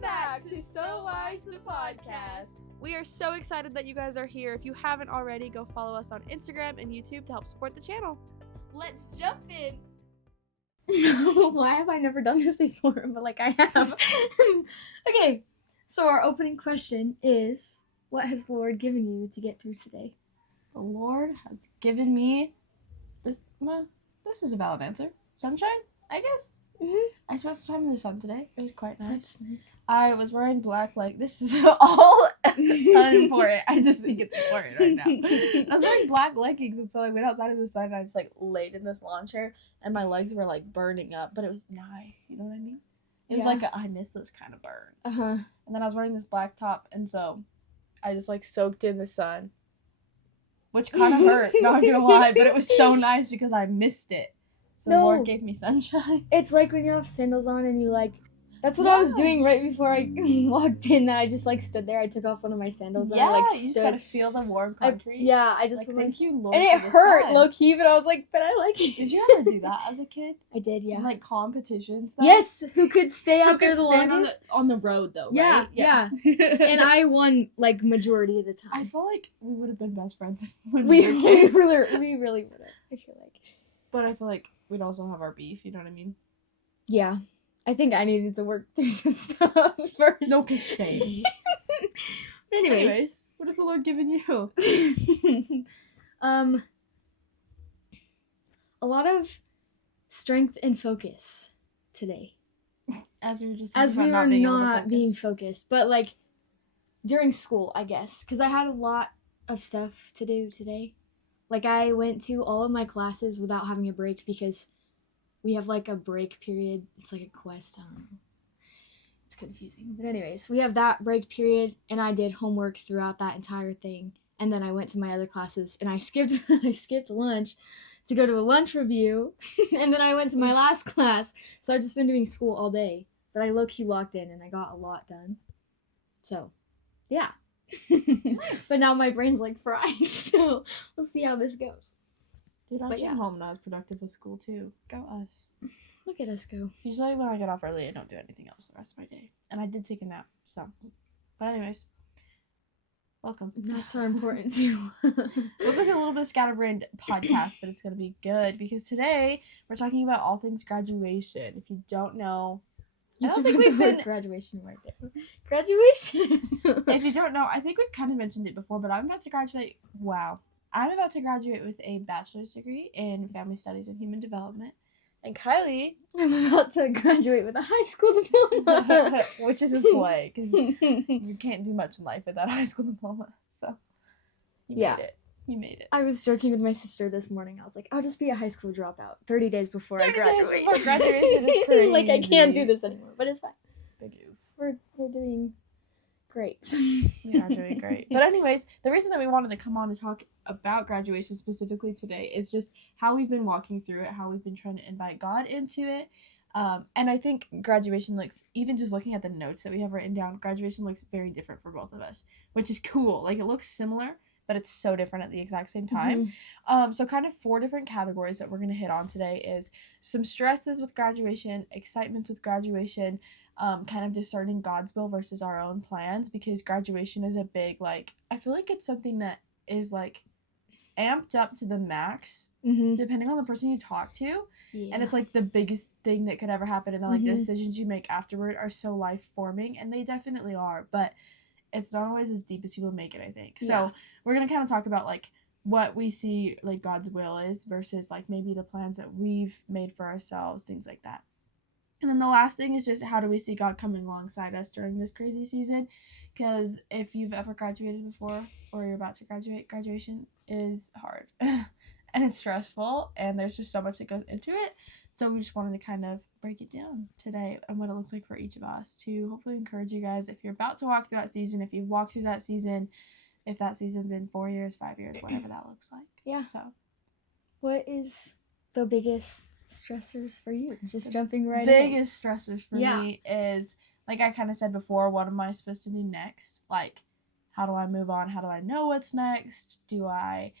Welcome back to So Wise the Podcast. We are so excited that you guys are here. If you haven't already, go follow us on Instagram and YouTube to help support the channel. Let's jump in. Why have I never done this before? But I have. Okay, so our opening question is, what has the Lord given you to get through today? The Lord has given me this. Well, this is a valid answer. Sunshine, I guess. Mm-hmm. I spent some time in the sun today. It was quite nice. That's nice. I was wearing black this is all unimportant. I just think it's important right now. I was wearing black leggings, and so I went outside in the sun and I just laid in this lawn chair and my legs were burning up, but it was nice, you know what I mean? It was I miss this kind of burn. Uh-huh. And then I was wearing this black top, and so I just soaked in the sun. Which kind of hurt, not gonna lie, but it was so nice because I missed it. So the Lord gave me sunshine. It's like when you have sandals on and you that's what I was doing right before I walked in. I just stood there. I took off one of my sandals and I stood. You just gotta feel the warm concrete. I just thank you, Lord. And it hurt low key, but I was but I like it. Did you ever do that as a kid? I did, yeah. In, competitions though? Yes, who could stay out there the longest? On the road though, yeah, right? Yeah. And I won majority of the time. I feel like we would have been best friends if we really would have. I feel like. But I feel like we'd also have our beef, you know what I mean? Yeah. I think I needed to work through some stuff first. No, cause same. Anyways, what has the Lord given you? A lot of strength and focus today. As we were just not being focused, but during school, I guess, because I had a lot of stuff to do today. I went to all of my classes without having a break because we have a break period. It's a quest. I don't know. It's confusing. But anyways, we have that break period, and I did homework throughout that entire thing. And then I went to my other classes, and I skipped lunch to go to a lunch review. And then I went to my last class. So I've just been doing school all day. But I low-key locked in, and I got a lot done. So, yeah. Nice. But now my brain's fried, so we'll see how this goes. Dude, I came home not as productive with school too. Go us. Look at us go. Usually when I get off early, I don't do anything else the rest of my day. And I did take a nap, so. But anyways, welcome. That's so important too. Welcome to a little bit of scatterbrained podcast, but it's going to be good because today we're talking about all things graduation. If you don't know, I don't think we've been graduation right there. Graduation. If you don't know, I think we've kind of mentioned it before, but I'm about to graduate. Wow. I'm about to graduate with a bachelor's degree in family studies and human development. And Kylie, I'm about to graduate with a high school diploma. Which is a slay, because you can't do much in life without a high school diploma. So, you made it. I was joking with my sister this morning. I was like, I'll just be a high school dropout 30 days before I graduate. 30 days before graduation is crazy. I can't do this anymore, but it's fine. Big oof. We're doing great. We are doing great. But anyways, the reason that we wanted to come on and talk about graduation specifically today is just how we've been walking through it, how we've been trying to invite God into it. And I think graduation looks, even just looking at the notes that we have written down, graduation looks very different for both of us, which is cool. It looks similar, but it's so different at the exact same time. Mm-hmm. So kind of 4 different categories that we're going to hit on today is some stresses with graduation, excitement with graduation, kind of discerning God's will versus our own plans, because graduation is a big, I feel like it's something that is, amped up to the max, depending on the person you talk to. Yeah. And it's, the biggest thing that could ever happen, and then, the decisions you make afterward are so life-forming, and they definitely are, but it's not always as deep as people make it, I think. Yeah. So we're going to kind of talk about, what we see, God's will is versus, maybe the plans that we've made for ourselves, things like that. And then the last thing is just how do we see God coming alongside us during this crazy season? Because if you've ever graduated before or you're about to graduate, graduation is hard and it's stressful and there's just so much that goes into it. So we just wanted to kind of break it down today and what it looks like for each of us to hopefully encourage you guys if you're about to walk through that season, if you've walked through that season, if that season's in 4 years, 5 years, whatever that looks like. Yeah. So what is the biggest stressors for you? Just jumping right in. Biggest stressors for me is, I kind of said before, what am I supposed to do next? How do I move on? How do I know what's next? Do I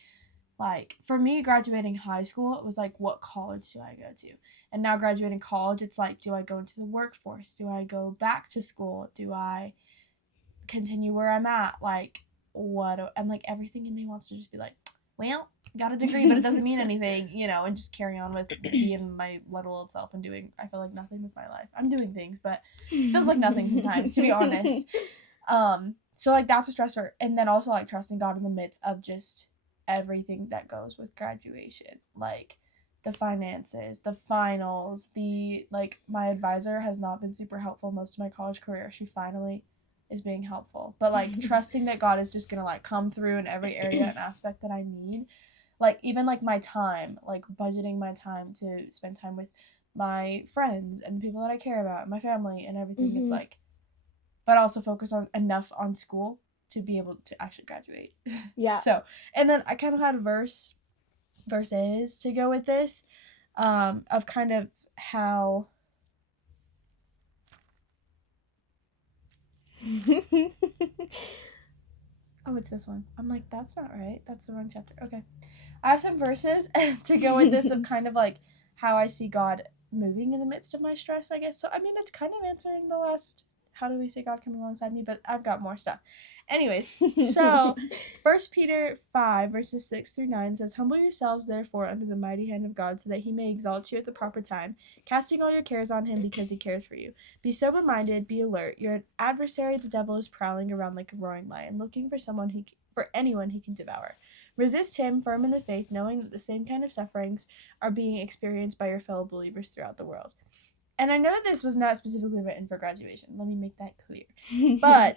like, for me, graduating high school, it was like, what college do I go to? And now graduating college, it's like, do I go into the workforce? Do I go back to school? Do I continue where I'm at? Like, and like, everything in me wants to just be like, well, got a degree, but it doesn't mean anything, you know, and just carry on with being my little old self and doing, I feel like, nothing with my life. I'm doing things, but it feels like nothing sometimes, to be honest. So, like, that's a stressor. And then also, like, trusting God in the midst of just everything that goes with graduation. Like, the finances, the finals, like, my advisor has not been super helpful most of my college career. She finally is being helpful. But, like, trusting that God is just gonna, like, come through in every area and aspect that I need. Like, even, like, my time, like, budgeting my time to spend time with my friends and the people that I care about, my family and everything. It's like, but also focus on enough on school to be able to actually graduate. Yeah. So, and then I kind of had verses to go with this, of kind of how... Oh, it's this one. I'm like, that's not right. That's the wrong chapter. Okay. I have some verses to go with this of kind of like how I see God moving in the midst of my stress, I guess. So, I mean, it's kind of answering the last, how do we see God coming alongside me? But I've got more stuff. Anyways, so 1 Peter 5, verses 6 through 9 says, "Humble yourselves, therefore, under the mighty hand of God, so that he may exalt you at the proper time, casting all your cares on him because he cares for you. Be sober-minded, be alert. Your adversary, the devil, is prowling around like a roaring lion, looking for anyone he can devour. Resist him, firm in the faith, knowing that the same kind of sufferings are being experienced by your fellow believers throughout the world." And I know that this was not specifically written for graduation. Let me make that clear. But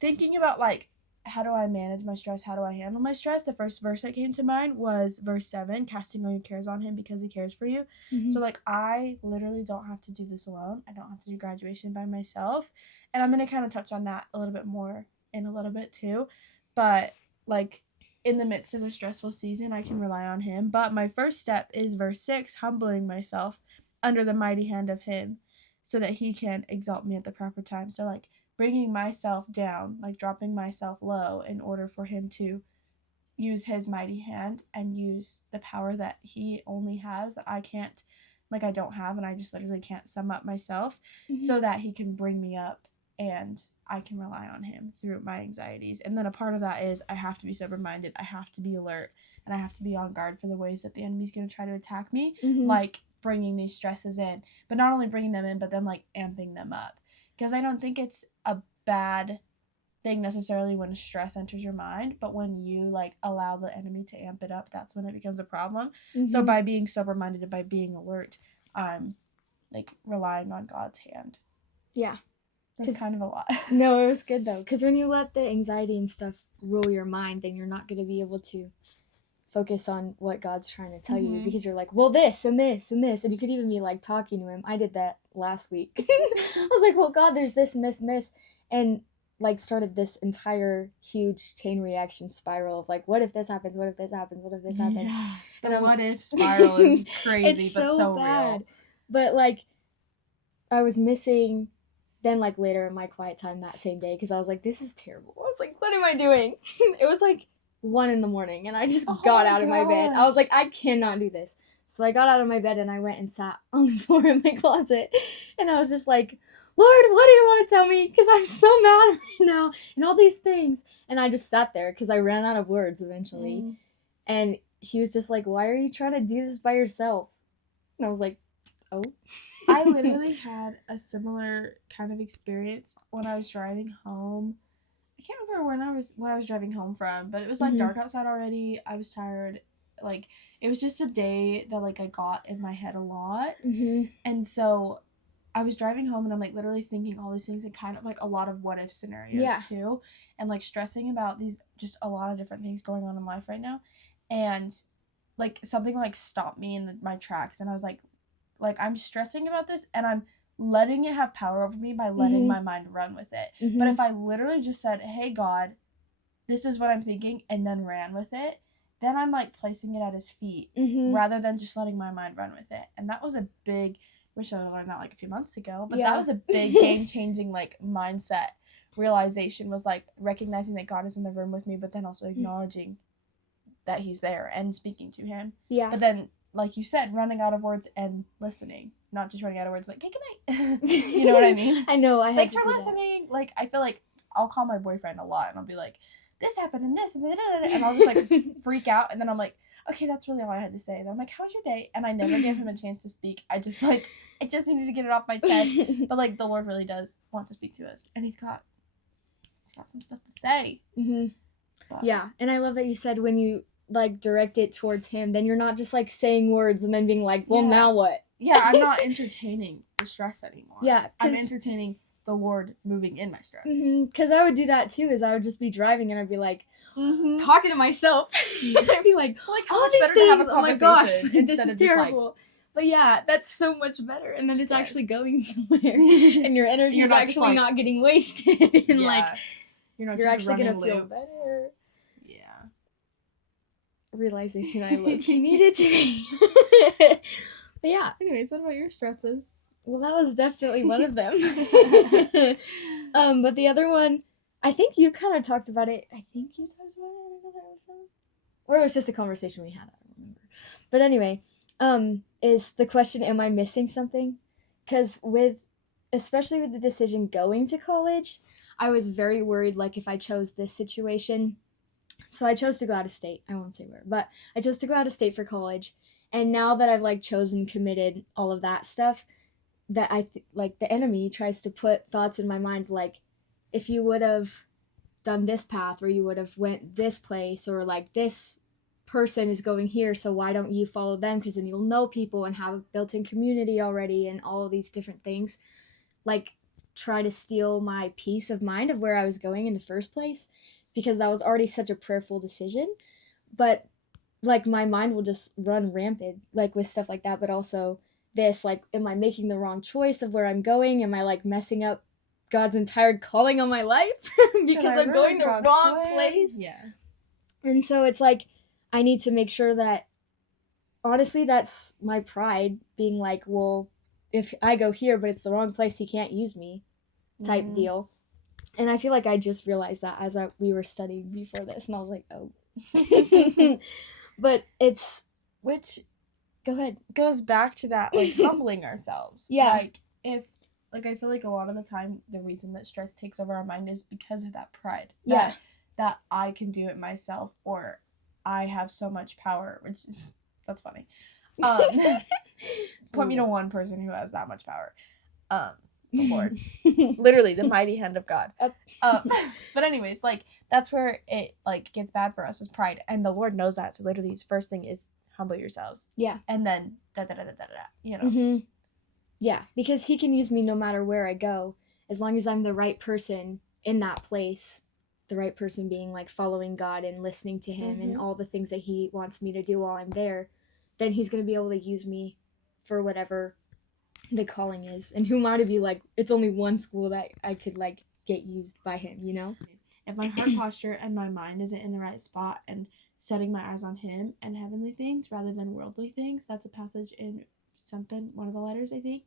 thinking about, like, how do I manage my stress? How do I handle my stress? The first verse that came to mind was verse 7, casting all your cares on him because he cares for you. So, like, I literally don't have to do this alone. I don't have to do graduation by myself. And I'm going to kind of touch on that a little bit more in a little bit too. But, like, in the midst of a stressful season, I can rely on him. But my first step is verse 6, humbling myself under the mighty hand of him so that he can exalt me at the proper time. So, like, bringing myself down, like, dropping myself low in order for him to use his mighty hand and use the power that he only has that I can't, like, I don't have, and I just literally can't sum up myself, so that he can bring me up and I can rely on him through my anxieties. And then a part of that is I have to be sober-minded, I have to be alert, and I have to be on guard for the ways that the enemy's going to try to attack me, like bringing these stresses in, but not only bringing them in, but then, like, amping them up. Because I don't think it's a bad thing necessarily when stress enters your mind, but when you, like, allow the enemy to amp it up, that's when it becomes a problem. So by being sober-minded and by being alert, I'm, like, relying on God's hand. Yeah. That's kind of a lot. No, it was good, though, because when you let the anxiety and stuff rule your mind, then you're not going to be able to focus on what God's trying to tell you, because you're like, well, this and this and this, and you could even be, like, talking to him. I did that last week. I was like, well, God, there's this and this and this, and, like, started this entire huge chain reaction spiral of, like, what if this happens, what if this happens, what if this happens? Yeah, and the what if spiral is crazy, it's but so bad. real. But, like, I was missing then, like, later in my quiet time that same day, because I was like, this is terrible. I was like, what am I doing? It was like 1 a.m, and I just got out of my bed. I was like, I cannot do this. So I got out of my bed and I went and sat on the floor in my closet, and I was just like, Lord, what do you want to tell me? Because I'm so mad right now and all these things. And I just sat there because I ran out of words eventually. And he was just like, why are you trying to do this by yourself? And I was like, oh. I literally had a similar kind of experience when I was driving home. I can't remember when I was driving home from, but it was, like, dark outside already. I was tired. Like, it was just a day that, like, I got in my head a lot. And so I was driving home, and I'm, like, literally thinking all these things and kind of, like, a lot of what if scenarios too, and, like, stressing about these, just a lot of different things going on in life right now. And, like, something, like, stopped me in my tracks, and I was like, I'm stressing about this, and I'm letting it have power over me by letting my mind run with it. But if I literally just said, hey, God, this is what I'm thinking, and then ran with it, then I'm, like, placing it at his feet rather than just letting my mind run with it. And that was a big, wish I would have learned that, like, a few months ago, but that was a big game-changing, like, mindset realization, was, like, recognizing that God is in the room with me, but then also acknowledging that he's there and speaking to him. Yeah. But then, like you said, running out of words and listening, not just running out of words like, hey, good night. You know what I mean? I know. Thanks for listening. Like, I feel like I'll call my boyfriend a lot and I'll be like, this happened and this and and I'll just like freak out, and then I'm like, okay, that's really all I had to say. And I'm like, how was your day? And I never give him a chance to speak. I just needed to get it off my chest. But like the Lord really does want to speak to us, and he's got some stuff to say. Mm-hmm. Yeah, and I love that you said when you like direct it towards him, then you're not just like saying words and then being like, well, now what? Yeah, I'm not entertaining the stress anymore. Yeah, I'm entertaining the Lord moving in my stress. Because I would do that too, is I would just be driving and I'd be like, talking to myself. I'd be like all these things, oh my gosh, this is terrible. Like, but yeah, that's so much better, and then it's actually going somewhere, and your energy is actually not getting wasted, and like you're actually gonna feel better. Yeah. Realization I low-key needed today. But yeah. Anyways, what about your stresses? Well, that was definitely one of them. But the other one, I think you kind of talked about it. I think you talked about it in another episode, or it was just a conversation we had. I don't remember. But anyway, is the question, am I missing something? Because especially with the decision going to college, I was very worried, like, if I chose this situation. So I chose to go out of state. I won't say where, but I chose to go out of state for college. And now that I've, like, chosen, committed, all of that stuff, that like, the enemy tries to put thoughts in my mind, like, if you would have done this path, or you would have went this place, or, like, this person is going here, so why don't you follow them, because then you'll know people and have a built-in community already, and all of these different things, like, try to steal my peace of mind of where I was going in the first place, because that was already such a prayerful decision. But like, my mind will just run rampant, like, with stuff like that. But also this, like, am I making the wrong choice of where I'm going? Am I, like, messing up God's entire calling on my life because I'm going the wrong place? Yeah. And so it's like, I need to make sure that, honestly, that's my pride being like, well, if I go here but it's the wrong place, he can't use me, type deal. And I feel like I just realized that as we were studying before this, and I was like, oh. But it's, which, go ahead, goes back to that, like, humbling ourselves. Yeah. Like, I feel like a lot of the time the reason that stress takes over our mind is because of that pride. Yeah. That I can do it myself, or I have so much power, which, that's funny. Point me to one person who has that much power. The Lord. Literally, the mighty hand of God. But anyways, like, that's where it, like, gets bad for us, is pride. And the Lord knows that. So literally, his first thing is humble yourselves. Yeah. And then, you know. Mm-hmm. Yeah, because he can use me no matter where I go, as long as I'm the right person in that place. The right person being, like, following God and listening to him and all the things that he wants me to do while I'm there. Then he's going to be able to use me for whatever the calling is. And who am I to be like, it's only one school that I could, like, get used by him, you know? If my heart posture and my mind isn't in the right spot and setting my eyes on him and heavenly things rather than worldly things, that's a passage in something, one of the letters, I think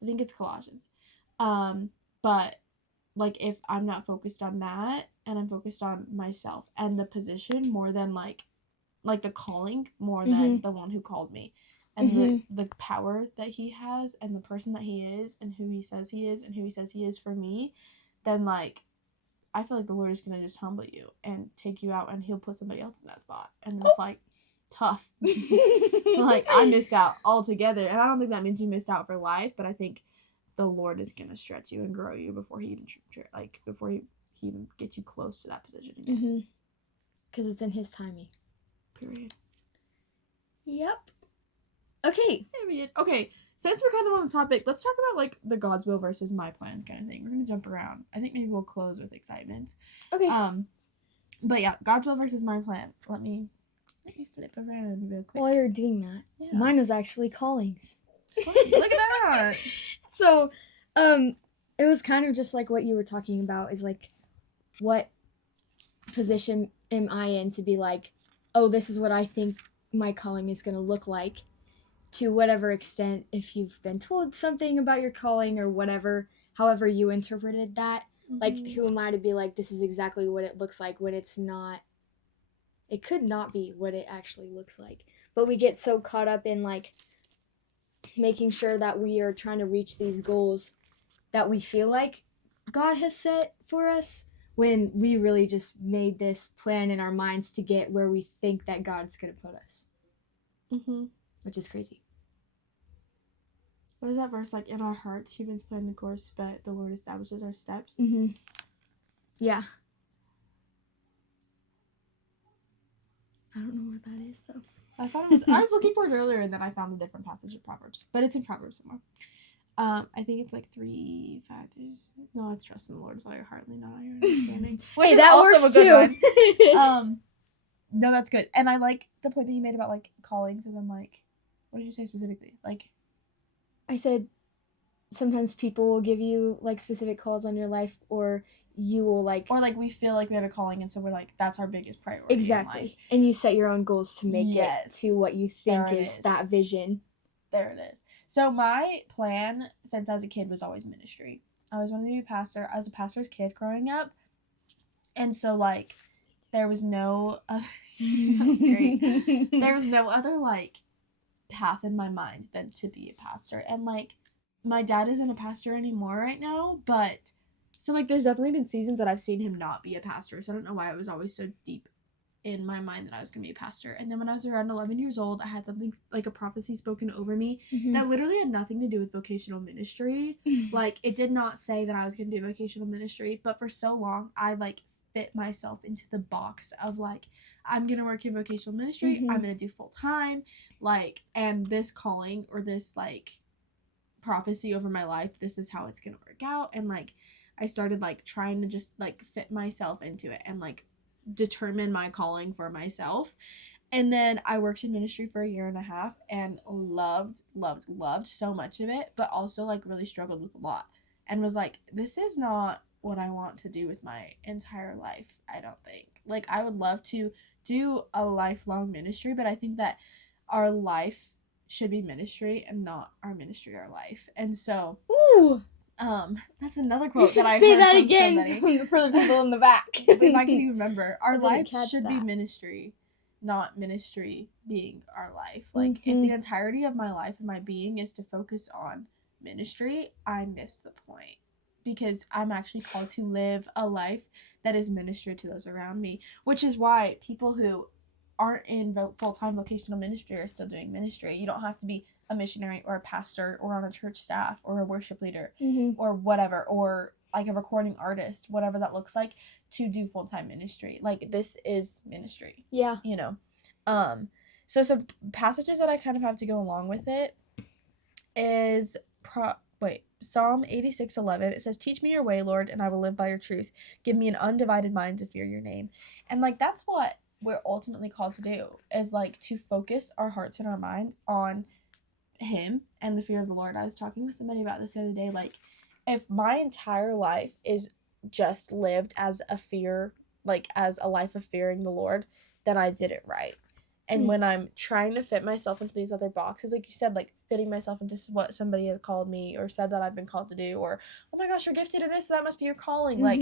it's Colossians. But, like, if I'm not focused on that and I'm focused on myself and the position more than, like the calling more than the one who called me, and the power that he has and the person that he is and who he says he is and who he says he is for me, then, like, I feel like the Lord is going to just humble you and take you out, and he'll put somebody else in that spot. And then it's, like, tough. Like, I missed out altogether. And I don't think that means you missed out for life, but I think the Lord is going to stretch you and grow you before he even, before he even gets you close to that position again. Because it's in his timing. Period. Yep. Okay. Period. Okay. Since we're kind of on the topic, let's talk about, like, the God's will versus my plans kind of thing. We're going to jump around. I think maybe we'll close with excitement. Okay. But yeah, God's will versus my plan. Let me flip around real quick. While you're doing that, mine was actually callings. Look at that. So, it was kind of just like what you were talking about, is like, what position am I in to be like, oh, this is what I think my calling is going to look like, to whatever extent, if you've been told something about your calling or whatever, however you interpreted that, like, who am I to be like, this is exactly what it looks like when it's not it could not be what it actually looks like. But we get so caught up in like making sure that we are trying to reach these goals that we feel like God has set for us, when we really just made this plan in our minds to get where we think that God's going to put us. Mm-hmm. Which is crazy. What is that verse? Like, in our hearts, humans plan the course, but the Lord establishes our steps. Mm-hmm. Yeah. I don't know what that is, though. I thought it was... I was looking for it earlier, and then I found a different passage of Proverbs. But it's in Proverbs somewhere. I think it's like 3, 5. No, it's trust in the Lord with all your heart, lean not on your understanding. Which hey, is that also works a good too. one. No, that's good. And I like the point that you made about, like, callings, and then, like, what did you say specifically? Like, I said sometimes people will give you, like, specific calls on your life, or you will, like... Or, like, we feel like we have a calling, and so we're like, that's our biggest priority Exactly. in life. And you set your own goals to make it to what you think There it is is. that vision. There it is. So my plan since I was a kid was always ministry. I always wanted to be a pastor. I was a pastor's kid growing up. And so, like, there was no other... that was great. There was no other, like, path in my mind than to be a pastor. And, like, my dad isn't a pastor anymore right now, but... So, like, there's definitely been seasons that I've seen him not be a pastor. So I don't know why it was always so deep in my mind that I was going to be a pastor. And then when I was around 11 years old, I had something, like, a prophecy spoken over me that literally had nothing to do with vocational ministry. Like, it did not say that I was going to do vocational ministry, but for so long, I, like, fit myself into the box of, like, I'm going to work in vocational ministry, I'm going to do full-time, like, and this calling or this, like, prophecy over my life, this is how it's going to work out. And, like, I started, like, trying to just, like, fit myself into it and, like, determine my calling for myself. And then I worked in ministry for 1.5 years and loved so much of it, but also, like, really struggled with a lot and was like, this is not what I want to do with my entire life. I don't think, like, I would love to do a lifelong ministry, but I think that our life should be ministry and not our ministry our life. And so that's another quote that I say heard that from again somebody. for the people in the back. They might can even remember. Our life catch should be that. ministry, not ministry being our life. Like, if the entirety of my life and my being is to focus on ministry, I miss the point. Because I'm actually called to live a life that is ministry to those around me. Which is why people who aren't in full-time vocational ministry are still doing ministry. You don't have to be a missionary or a pastor or on a church staff or a worship leader or whatever, or like a recording artist, whatever that looks like, to do full-time ministry. Like, this is ministry. Yeah. You know? So some passages that I kind of have to go along with it is Psalm 86:11. It says, "Teach me your way, Lord, and I will live by your truth. Give me an undivided mind to fear your name." And, like, that's what we're ultimately called to do, is, like, to focus our hearts and our mind on him and the fear of the Lord. I was talking with somebody about this the other day. Like, if my entire life is just lived as a fear, like, as a life of fearing the Lord, then I did it right. And when I'm trying to fit myself into these other boxes, like you said, like, fitting myself into what somebody has called me or said that I've been called to do, or, oh my gosh, you're gifted to this, so that must be your calling. Like,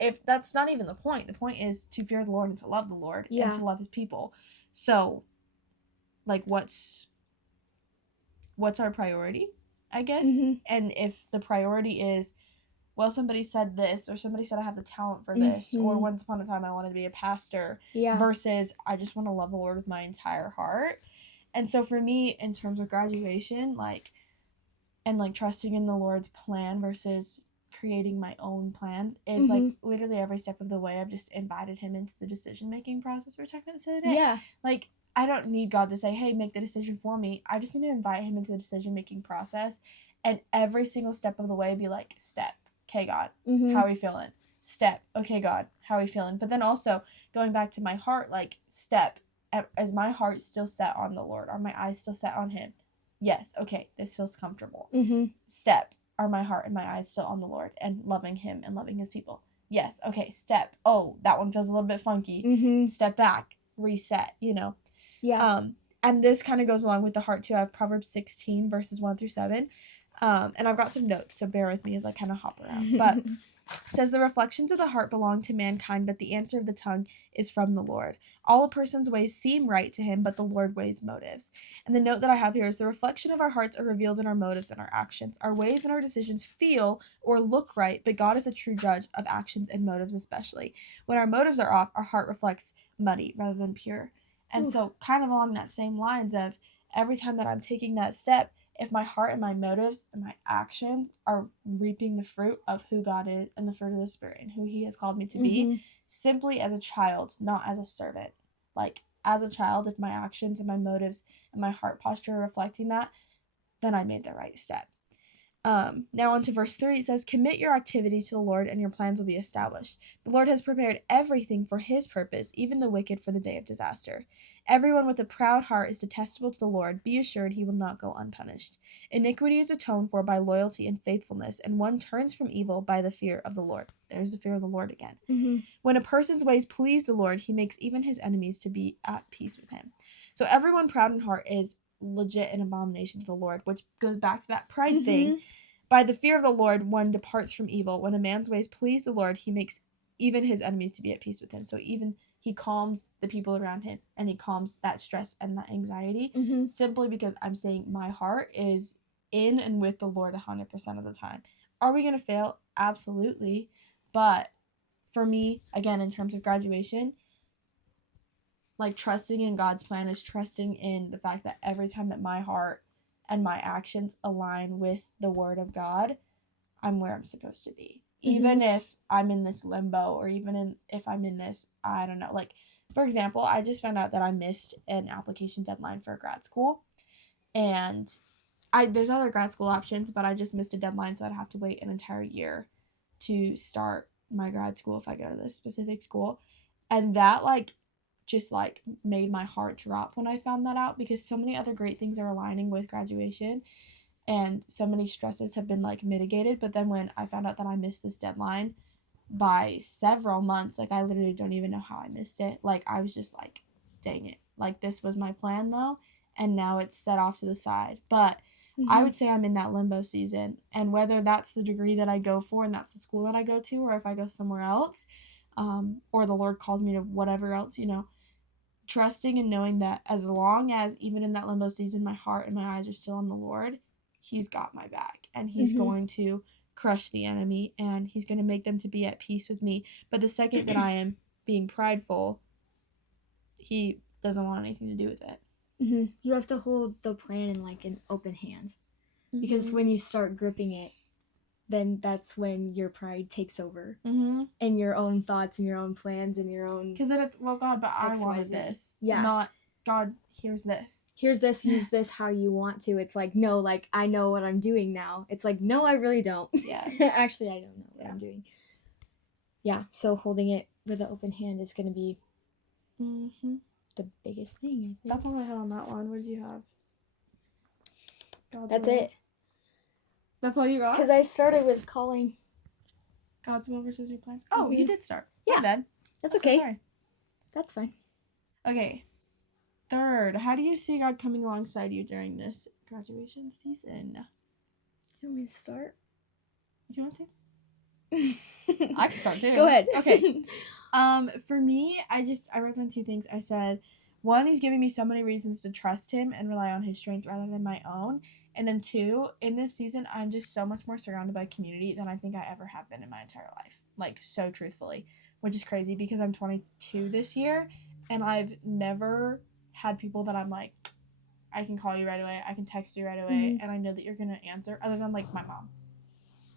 if that's not even the point is to fear the Lord and to love the Lord and to love his people. So, like, what's our priority, I guess? And if the priority is, well, somebody said this, or somebody said I have the talent for this, or once upon a time I wanted to be a pastor, versus I just want to love the Lord with my entire heart. And so for me, in terms of graduation, like, and, like, trusting in the Lord's plan versus creating my own plans is, like, literally every step of the way I've just invited him into the decision-making process. We were talking about this the other day. Yeah. Like, I don't need God to say, hey, make the decision for me. I just need to invite him into the decision-making process, and every single step of the way be like, step. Okay, God, how are we feeling? Step. Okay, God, how are we feeling? But then also going back to my heart, like, step. Is my heart still set on the Lord? Are my eyes still set on him? Yes. Okay, this feels comfortable. Step. Are my heart and my eyes still on the Lord and loving him and loving his people? Yes. Okay, step. Oh, that one feels a little bit funky. Step back. Reset, you know? Yeah. And this kind of goes along with the heart too. I have Proverbs 16 verses 1 through 7. And I've got some notes, so bear with me as I kind of hop around. But says the reflections of the heart belong to mankind, but the answer of the tongue is from the Lord. All a person's ways seem right to him, but the Lord weighs motives. And the note that I have here is the reflection of our hearts are revealed in our motives and our actions. Our ways and our decisions feel or look right, but God is a true judge of actions and motives especially. When our motives are off, our heart reflects muddy rather than pure. And so kind of along that same lines of every time that I'm taking that step, if my heart and my motives and my actions are reaping the fruit of who God is and the fruit of the Spirit and who he has called me to be, simply as a child, not as a servant. Like, as a child, if my actions and my motives and my heart posture are reflecting that, then I made the right step. Now on to verse 3, it says, commit your activities to the Lord and your plans will be established. The Lord has prepared everything for his purpose, even the wicked for the day of disaster. Everyone with a proud heart is detestable to the Lord. Be assured he will not go unpunished. Iniquity is atoned for by loyalty and faithfulness, and one turns from evil by the fear of the Lord. There's the fear of the Lord again. When a person's ways please the Lord, he makes even his enemies to be at peace with him. So everyone proud in heart is legit an abomination to the Lord, which goes back to that pride thing. By the fear of the Lord, one departs from evil. When a man's ways please the Lord, he makes even his enemies to be at peace with him. So even he calms the people around him, and he calms that stress and that anxiety simply because I'm saying my heart is in and with the Lord 100% of the time. Are we going to fail? Absolutely. But for me, again, in terms of graduation, like, trusting in God's plan is trusting in the fact that every time that my heart and my actions align with the word of God, I'm where I'm supposed to be. Even if I'm in this limbo, or even if I'm in this, I don't know, like, for example, I just found out that I missed an application deadline for grad school, and there's other grad school options, but I just missed a deadline, so I'd have to wait an entire year to start my grad school if I go to this specific school. And that, like, just, like, made my heart drop when I found that out, because so many other great things are aligning with graduation, and so many stresses have been, like, mitigated. But then when I found out that I missed this deadline by several months, like, I literally don't even know how I missed it. Like, I was just like, dang it. Like, this was my plan, though, and now it's set off to the side. But I would say I'm in that limbo season, and whether that's the degree that I go for and that's the school that I go to, or if I go somewhere else, or the Lord calls me to whatever else, you know, trusting and knowing that as long as, even in that limbo season, my heart and my eyes are still on the Lord, he's got my back, and he's going to crush the enemy, and he's going to make them to be at peace with me. But the second that I am being prideful, he doesn't want anything to do with it. You have to hold the plan in, like, an open hand, because when you start gripping it, then that's when your pride takes over, and your own thoughts and your own plans and your own. Because then it's, well, God, but I wanted this. Yeah. Not, God, here's this. Here's this, use this how you want to. It's like, no, like, I know what I'm doing now. It's like, no, I really don't. Yeah. Actually, I don't know what I'm doing. Yeah, so holding it with an open hand is going to be the biggest thing, I think. That's all I had on that one. What did you have? God's That's will. it. That's all you got? Because I started with calling. God's will versus your plan. Oh, you did start. Yeah. My bad. That's okay. Sorry. That's fine. Okay. Third, how do you see God coming alongside you during this graduation season? You want me to start? You want to? I can start too. Go ahead. Okay. For me, I wrote down two things. I said, one, he's giving me so many reasons to trust him and rely on his strength rather than my own. And then two, in this season, I'm just so much more surrounded by community than I think I ever have been in my entire life. Like, so truthfully, which is crazy because I'm 22 this year, and I've never had people that I'm like, I can call you right away, I can text you right away, and I know that you're going to answer, other than, like, my mom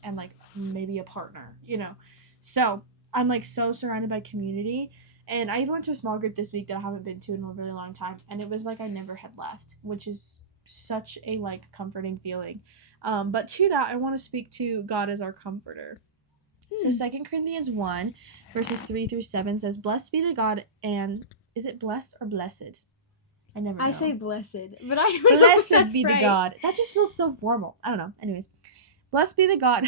and, like, maybe a partner, you know. So I'm, like, so surrounded by community. And I even went to a small group this week that I haven't been to in a really long time, and it was like I never had left, which is such a, like, comforting feeling. But to that, I want to speak to God as our comforter. So 2 Corinthians 1 verses 3-7 says, blessed be the God, and is it blessed or blessed? I never know. I say blessed, but I don't know if Blessed that's be right. the God. That just feels so formal. I don't know. Anyways, blessed be the God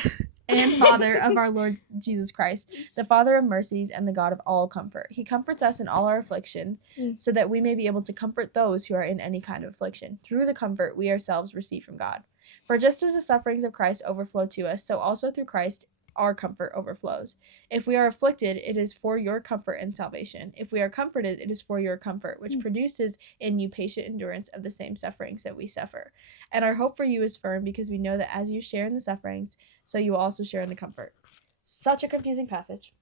and Father of our Lord Jesus Christ, the Father of mercies and the God of all comfort. He comforts us in all our affliction, so that we may be able to comfort those who are in any kind of affliction, through the comfort we ourselves receive from God. For just as the sufferings of Christ overflow to us, so also through Christ our comfort overflows. If we are afflicted, it is for your comfort and salvation. If we are comforted, it is for your comfort, which produces in you patient endurance of the same sufferings that we suffer. And our hope for you is firm, because we know that as you share in the sufferings, so you will also share in the comfort. Such a confusing passage.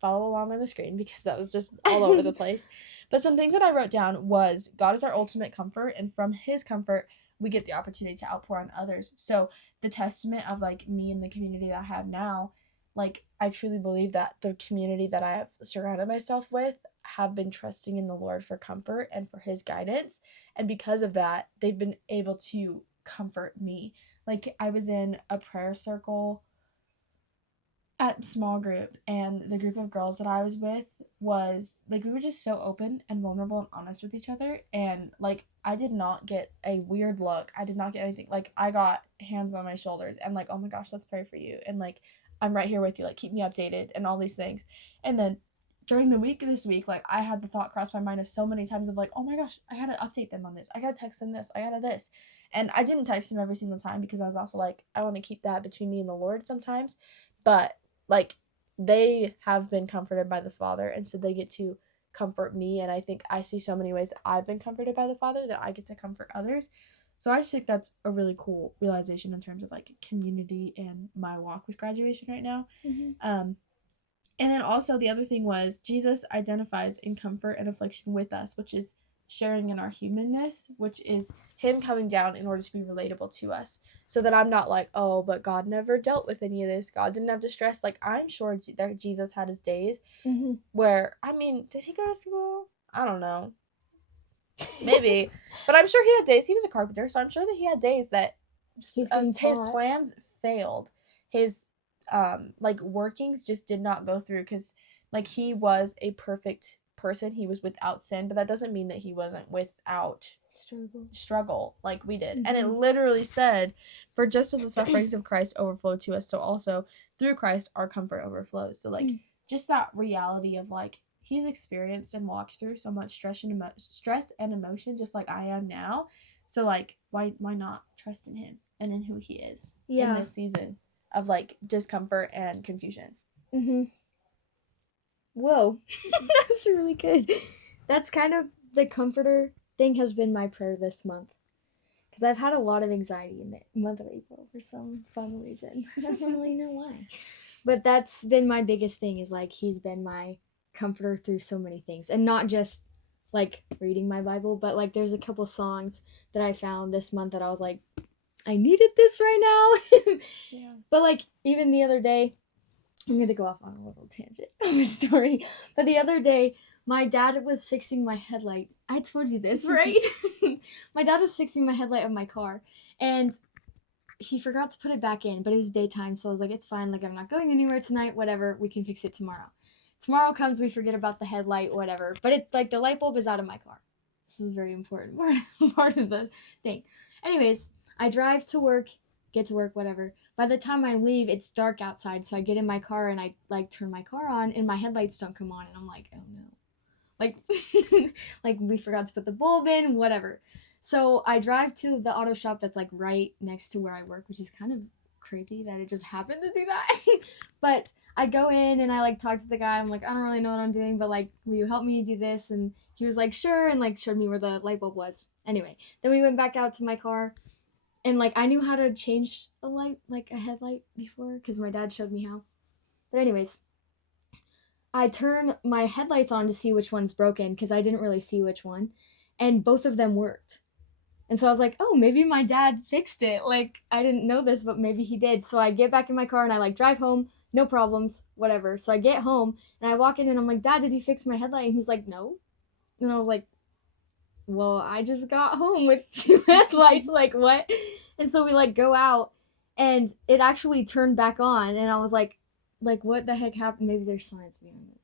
Follow along on the screen, because that was just all over the place. But some things that I wrote down was God is our ultimate comfort, and from his comfort, we get the opportunity to outpour on others. So the testament of like me and the community that I have now, like I truly believe that the community that I have surrounded myself with have been trusting in the Lord for comfort and for his guidance. And because of that, they've been able to comfort me. Like I was in a prayer circle at small group, and the group of girls that I was with was like, we were just so open and vulnerable and honest with each other, and like I did not get a weird look. I did not get anything. Like I got hands on my shoulders and like, oh my gosh, let's pray for you, and like I'm right here with you, like keep me updated and all these things. And then during the week this week, like I had the thought cross my mind of so many times of like, oh my gosh, I gotta update them on this, I gotta text them this, I gotta this. And I didn't text them every single time, because I was also like, I want to keep that between me and the Lord sometimes. But like they have been comforted by the Father, and so they get to comfort me. And I think I see so many ways I've been comforted by the Father that I get to comfort others. So I just think that's a really cool realization in terms of like community and my walk with graduation right now. And then also the other thing was Jesus identifies in comfort and affliction with us, which is sharing in our humanness, which is him coming down in order to be relatable to us, so that I'm not like, oh, but God never dealt with any of this, God didn't have distress. Like I'm sure that Jesus had his days where, I mean, did he go to school? I don't know, maybe. But I'm sure he had days, he was a carpenter, so I'm sure that he had days that his plans failed, his like workings just did not go through, because like he was a perfect person, he was without sin, but that doesn't mean that he wasn't without struggle like we did. And it literally said, for just as the sufferings of Christ overflow to us, so also through Christ our comfort overflows. So like just that reality of like he's experienced and walked through so much stress and emotion just like I am now. So like why not trust in him and in who he is in this season of like discomfort and confusion. Whoa. That's really good. That's kind of the comforter thing has been my prayer this month, because I've had a lot of anxiety in the month of April for some fun reason. I don't really know why, but that's been my biggest thing, is like he's been my comforter through so many things, and not just like reading my Bible, but like there's a couple songs that I found this month that I was like, I needed this right now. But like even the other day, I'm going to go off on a little tangent of a story. But the other day, my dad was fixing my headlight. I told you this, right? My dad was fixing my headlight of my car, and he forgot to put it back in, but it was daytime, so I was like, it's fine. Like, I'm not going anywhere tonight, whatever. We can fix it tomorrow. Tomorrow comes, we forget about the headlight, whatever. But it's like the light bulb is out of my car. This is a very important part of the thing. Anyways, I drive to work, get to work, whatever. By the time I leave, it's dark outside, so I get in my car and I like turn my car on, and my headlights don't come on, and I'm like, oh no, like like we forgot to put the bulb in, whatever. So I drive to the auto shop that's like right next to where I work, which is kind of crazy that it just happened to do that. But I go in and I like talk to the guy. I'm like, I don't really know what I'm doing, but like, will you help me do this? And he was like, sure, and like showed me where the light bulb was. Anyway, then we went back out to my car. And, like, I knew how to change a light, like, a headlight before, because my dad showed me how. But anyways, I turn my headlights on to see which one's broken, because I didn't really see which one. And both of them worked. And so I was like, oh, maybe my dad fixed it. Like, I didn't know this, but maybe he did. So I get back in my car, and I, like, drive home. No problems, whatever. So I get home, and I walk in, and I'm like, Dad, did you fix my headlight? And he's like, no. And I was like, well, I just got home with 2 headlights, like, what? And so we, like, go out, and it actually turned back on, and I was like, what the heck happened? Maybe there's science behind this.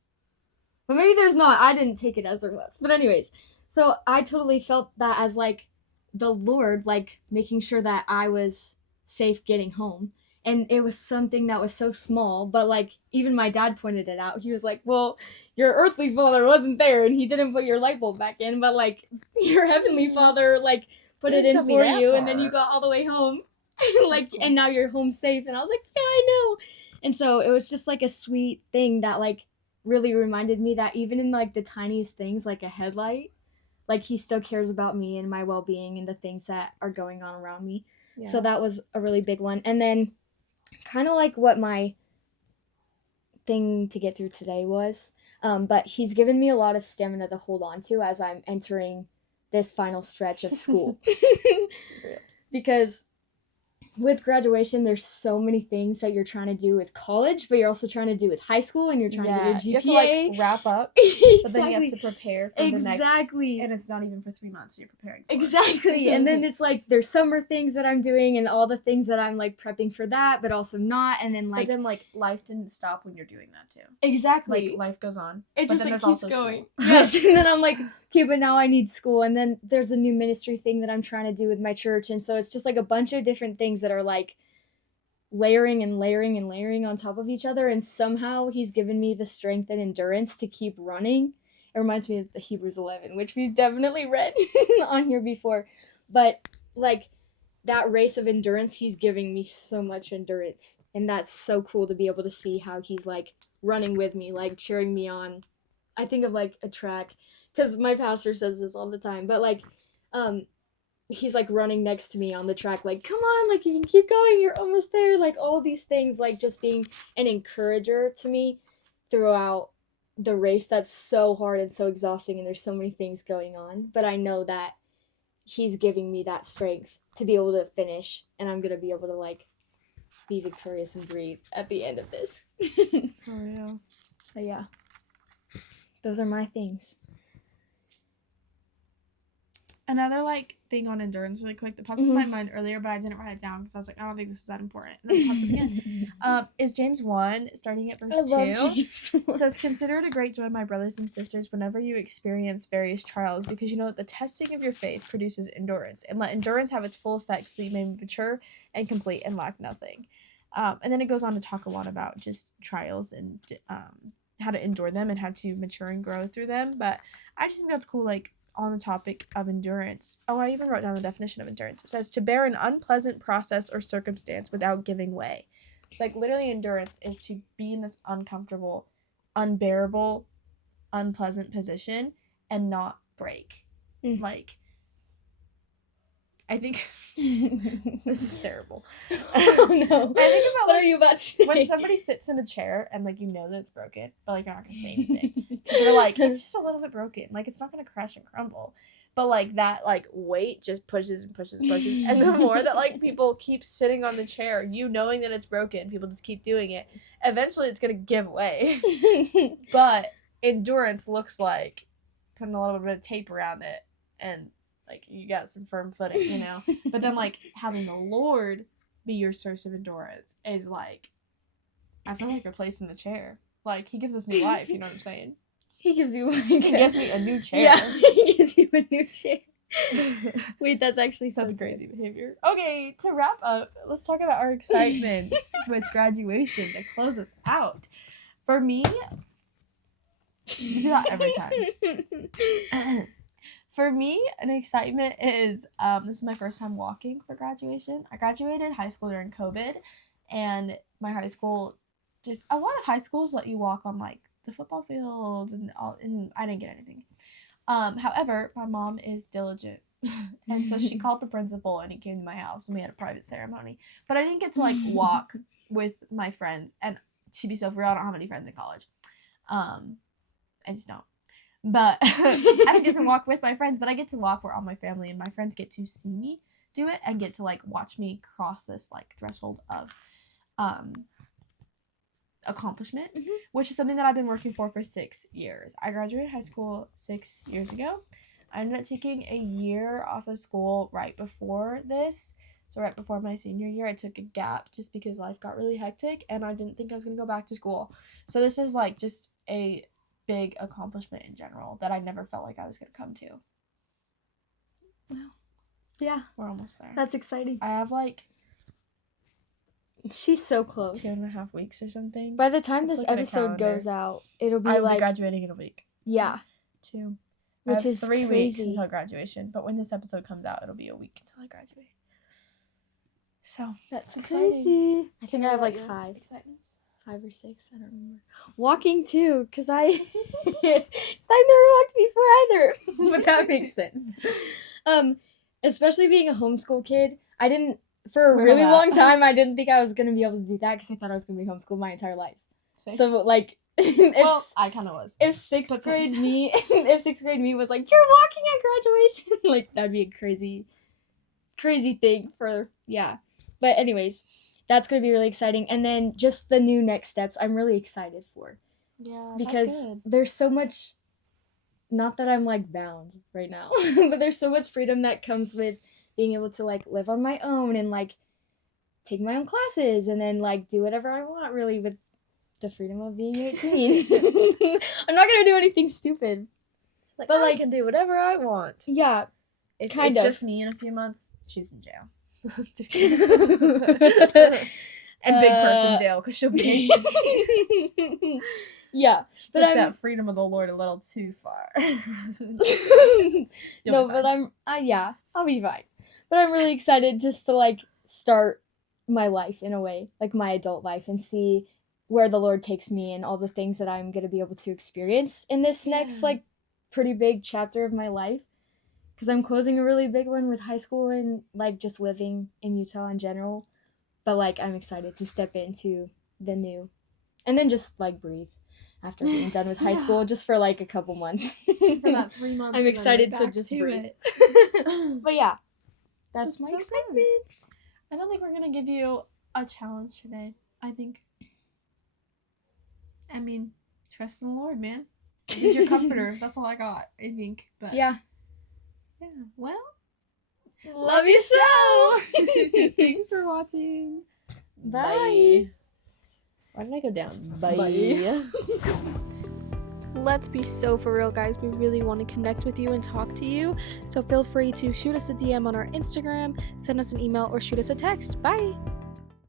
But maybe there's not. I didn't take it as there was. But anyways, so I totally felt that as, like, the Lord, like, making sure that I was safe getting home. And it was something that was so small, but, like, even my dad pointed it out. He was like, well, your earthly father wasn't there, and he didn't put your light bulb back in, but, like, your heavenly father, like, put it in for you, and then you got all the way home, like, and now you're home safe. And I was like, yeah, I know. And so it was just like a sweet thing that like really reminded me that even in like the tiniest things, like a headlight, like he still cares about me and my well-being and the things that are going on around me. Yeah. So that was a really big one. And then kind of like what my thing to get through today was, but he's given me a lot of stamina to hold on to as I'm entering this final stretch of school. Because with graduation, there's so many things that you're trying to do with college, but you're also trying to do with high school, and you're trying to get your GPA. You have to like wrap up, exactly. But then you have to prepare for the next. Exactly. And it's not even for 3 months you're preparing for. Exactly. And then it's like there's summer things that I'm doing and all the things that I'm like prepping for that, but also not. And then like. But then like life didn't stop when you're doing that too. Exactly. Like life goes on. It just like keeps going. Yes. And then I'm like, okay, but now I need school. And then there's a new ministry thing that I'm trying to do with my church. And so it's just like a bunch of different things that are like layering and layering and layering on top of each other, and somehow he's given me the strength and endurance to keep running. It reminds me of the Hebrews 11, which we've definitely read on here before, but like that race of endurance, he's giving me so much endurance, and that's so cool to be able to see how he's like running with me, like cheering me on. I think of like a track, because my pastor says this all the time, but like he's like running next to me on the track, like, come on, like you can keep going, you're almost there, like all these things, like just being an encourager to me throughout the race that's so hard and so exhausting, and there's so many things going on, but I know that he's giving me that strength to be able to finish, and I'm gonna be able to like be victorious and breathe at the end of this. For real. So yeah, those are my things. Another like thing on endurance really quick that popped in my mind earlier, but I didn't write it down because I was like, I don't think this is that important. And then it pops up again. Is James 1, starting at verse 2. It says, consider it a great joy, my brothers and sisters, whenever you experience various trials, because you know that the testing of your faith produces endurance. And let endurance have its full effect so that you may be mature and complete and lack nothing. And then it goes on to talk a lot about just trials and how to endure them and how to mature and grow through them. But I just think that's cool, like, on the topic of endurance. Oh, I even wrote down the definition of endurance. It says to bear an unpleasant process or circumstance without giving way. It's like literally endurance is to be in this uncomfortable, unbearable, unpleasant position and not break. Like, I think this is terrible. Oh no. I think about, what are you about to say? When somebody sits in a chair and like you know that it's broken, but like you're not gonna say anything. They're like, it's just a little bit broken. Like it's not gonna crash and crumble. But like that like weight just pushes and pushes and pushes. And the more that like people keep sitting on the chair, you knowing that it's broken, people just keep doing it. Eventually it's gonna give way. But endurance looks like putting a little bit of tape around it and like, you got some firm footing, you know? But then, like, having the Lord be your source of endurance is, like, I feel like replacing the chair. Like, he gives us new life, you know what I'm saying? He gives you, like... He gives me a new chair. Yeah, he gives you a new chair. Wait, that's actually so That's crazy behavior. Okay, to wrap up, let's talk about our excitements with graduation to close us out. For me, you do that every time. For me, an excitement is, this is my first time walking for graduation. I graduated high school during COVID, and my high school, just a lot of high schools let you walk on, like, the football field and all, and I didn't get anything. However, my mom is diligent, and so she called the principal, and he came to my house, and we had a private ceremony. But I didn't get to, like, walk with my friends, and to be so real, I don't have any friends in college. I just don't. But I don't get to walk with my friends, but I get to walk where all my family and my friends get to see me do it and get to, like, watch me cross this, like, threshold of accomplishment, which is something that I've been working for 6 years. I graduated high school 6 years ago. I ended up taking a year off of school right before this. So right before my senior year, I took a gap just because life got really hectic and I didn't think I was going to go back to school. So this is, like, just a big accomplishment in general that I never felt like I was going to come to. Wow. Yeah. We're almost there. That's exciting. I have, like... She's so close. 2.5 weeks or something. By the time this episode goes out, it'll be I'll like... be graduating in a week. Yeah. 2. Which I have is 3 crazy. weeks until graduation, but when this episode comes out, it'll be a week until I graduate. So, that's exciting. crazy. I think I have like 5. Excitements? 5 or 6, I don't remember. Walking too, because I I've never walked before either. But that makes sense. Especially being a homeschool kid, I didn't, for a really long time, I didn't think I was going to be able to do that because I thought I was going to be homeschooled my entire life. Same. So, like, Well, I kind of was. if sixth grade me was like, you're walking at graduation, like, that'd be a crazy thing for, yeah. But anyways, that's going to be really exciting. And then just the new next steps I'm really excited for. Yeah, Because that's good. there's so much, not that I'm, like, bound right now, but there's so much freedom that comes with being able to, like, live on my own and, like, take my own classes and then, like, do whatever I want, really, with the freedom of being 18. I'm not going to do anything stupid. Like, but, I like, can do whatever I want. Yeah. If kind it's of. just me in a few months, she's in jail. Just kidding. And big person jail, because she'll be... Yeah. She But took I'm- that freedom of the Lord a little too far. No, but yeah, I'll be fine. But I'm really excited just to, like, start my life in a way, like my adult life, and see where the Lord takes me and all the things that I'm going to be able to experience in this next, like, pretty big chapter of my life. Because I'm closing a really big one with high school and, like, just living in Utah in general. But, like, I'm excited to step into the new. And then just, like, breathe after being done with high school, just for, like, a couple months. For that 3 months. I'm and then excited we're to back just to breathe. it. But yeah, that's That's my so excitement. I don't think we're going to give you a challenge today. I mean, trust in the Lord, man. He's your comforter. That's all I got, I think. But Yeah. Yeah. Well, Love you so. thanks for watching. Bye. Why did I go down? Bye. Let's be so for real, guys. We really want to connect with you and talk to you. So feel free to shoot us a DM on our Instagram, send us an email, or shoot us a text. Bye.